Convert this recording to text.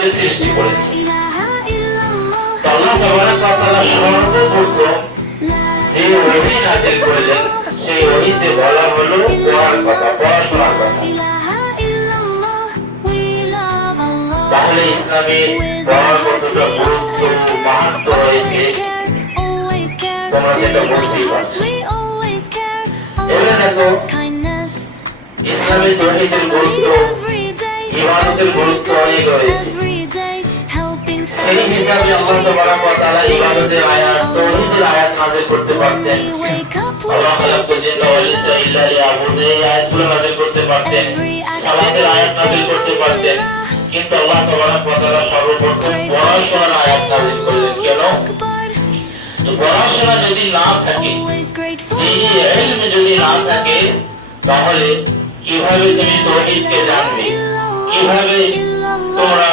আল্লাহকে সৃষ্টি করেছে। আল্লাহ তাবারাক ওয়া তাআলা সর্বপ্রথম যে ওহী নাযিল করলেন সেই ওহীতে বলা হলো পড়ার কথা, পড়াশোনার কথা। তাহলে ইসলামের পড়ার কতটা গুরুত্ব মাহাত্ম রয়েছে তোমরা সেটা বুঝতেই পারছো। এবার দেখো ইসলামের তাওহীদের গুরুত্ব, ইবাদতের গুরুত্ব অনেক রয়েছে। সেই হিসাবে আল্লাহ তাবারাক ওয়া তাআলা ইবাদতের আয়াত, তাওহীদের আয়াত নাযিল করতে পারতেন। আল্লাহ খালাকাল জিন্না ওয়াল ইনসা ইল্লা লিয়াবুদুন, এই আয়াতগুলো নাযিল করতে পারতেন, সালাতের আয়াত নাযিল করতে পারতেন। কিন্তু আল্লাহ তাবারাক ওয়া তাআলা সর্বপ্রথম পড়াশোনার আয়াত নাযিল করলেন। কেন? তো পড়াশোনা যদি না থাকে, এই ইলম যদি না থাকে, তাহলে কিভাবে তুমি তাওহীদকে জানবে? কিভাবে তোমরা